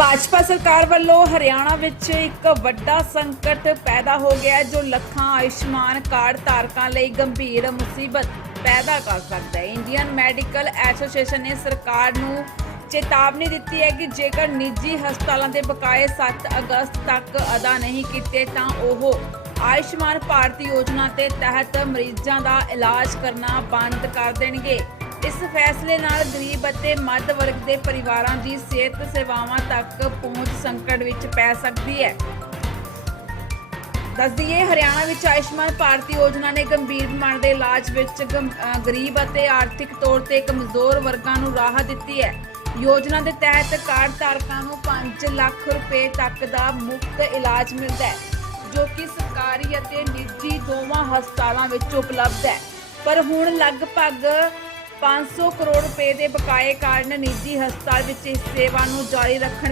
ਭਾਜਪਾ ਸਰਕਾਰ ਵੱਲੋਂ ਹਰਿਆਣਾ ਵਿੱਚ ਇੱਕ ਵੱਡਾ ਸੰਕਟ ਪੈਦਾ ਹੋ ਗਿਆ ਜੋ ਲੱਖਾਂ ਆਯੁਸ਼ਮਾਨ ਕਾਰਡ ਧਾਰਕਾਂ ਲਈ ਗੰਭੀਰ ਮੁਸੀਬਤ ਪੈਦਾ ਕਰ ਸਕਦਾ ਹੈ। ਇੰਡੀਅਨ ਮੈਡੀਕਲ ਐਸੋਸੀਏਸ਼ਨ ਨੇ ਸਰਕਾਰ ਨੂੰ ਚੇਤਾਵਨੀ ਦਿੱਤੀ ਹੈ ਕਿ ਜੇਕਰ ਨਿੱਜੀ ਹਸਪਤਾਲਾਂ ਦੇ ਬਕਾਏ 7 ਅਗਸਤ ਤੱਕ ਅਦਾ ਨਹੀਂ ਕੀਤੇ, ਤਾਂ ਉਹ ਆਯੁਸ਼ਮਾਨ ਭਾਰਤ ਯੋਜਨਾ ਦੇ ਤਹਿਤ ਮਰੀਜ਼ਾਂ ਦਾ ਇਲਾਜ ਕਰਨਾ ਬੰਦ ਕਰ ਦੇਣਗੇ। ਇਸ ਫੈਸਲੇ ਨਾਲ ਗਰੀਬ ਅਤੇ ਮੱਧ ਵਰਗ ਦੇ ਪਰਿਵਾਰਾਂ ਦੀ ਸਿਹਤ ਸੇਵਾਵਾਂ ਤੱਕ ਪਹੁੰਚ ਸੰਕਟ ਵਿੱਚ ਪੈ ਸਕਦੀ ਹੈ। ਦੱਸ ਦਈਏ, ਹਰਿਆਣਾ ਵਿੱਚ ਆਯੁਸ਼ਮਾਨ ਭਾਰਤ ਯੋਜਨਾ ਨੇ ਗੰਭੀਰ ਬਿਮਾਰ ਦੇ ਇਲਾਜ ਵਿੱਚ ਗਰੀਬ ਅਤੇ ਆਰਥਿਕ ਤੌਰ ਤੇ ਕਮਜ਼ੋਰ ਵਰਗਾਂ ਨੂੰ ਰਾਹਤ ਦਿੱਤੀ ਹੈ। ਯੋਜਨਾ ਦੇ ਤਹਿਤ ਕਾਰਡ ਧਾਰਕਾਂ ਨੂੰ 5 ਲੱਖ ਰੁਪਏ ਤੱਕ ਦਾ ਮੁਫਤ ਇਲਾਜ ਮਿਲਦਾ ਹੈ, ਜੋ ਕਿ ਸਰਕਾਰੀ ਅਤੇ ਨਿੱਜੀ ਦੋਵਾਂ ਹਸਪਤਾਲਾਂ ਵਿੱਚ ਉਪਲਬਧ ਹੈ। ਪਰ ਹੁਣ ਲਗਭਗ 500 ਕਰੋੜ ਰੁਪਏ ਦੇ ਬਕਾਏ ਕਾਰਨ ਨਿੱਜੀ ਹਸਪਤਾਲ ਵਿੱਚ ਇਸ ਸੇਵਾ ਨੂੰ ਜਾਰੀ ਰੱਖਣ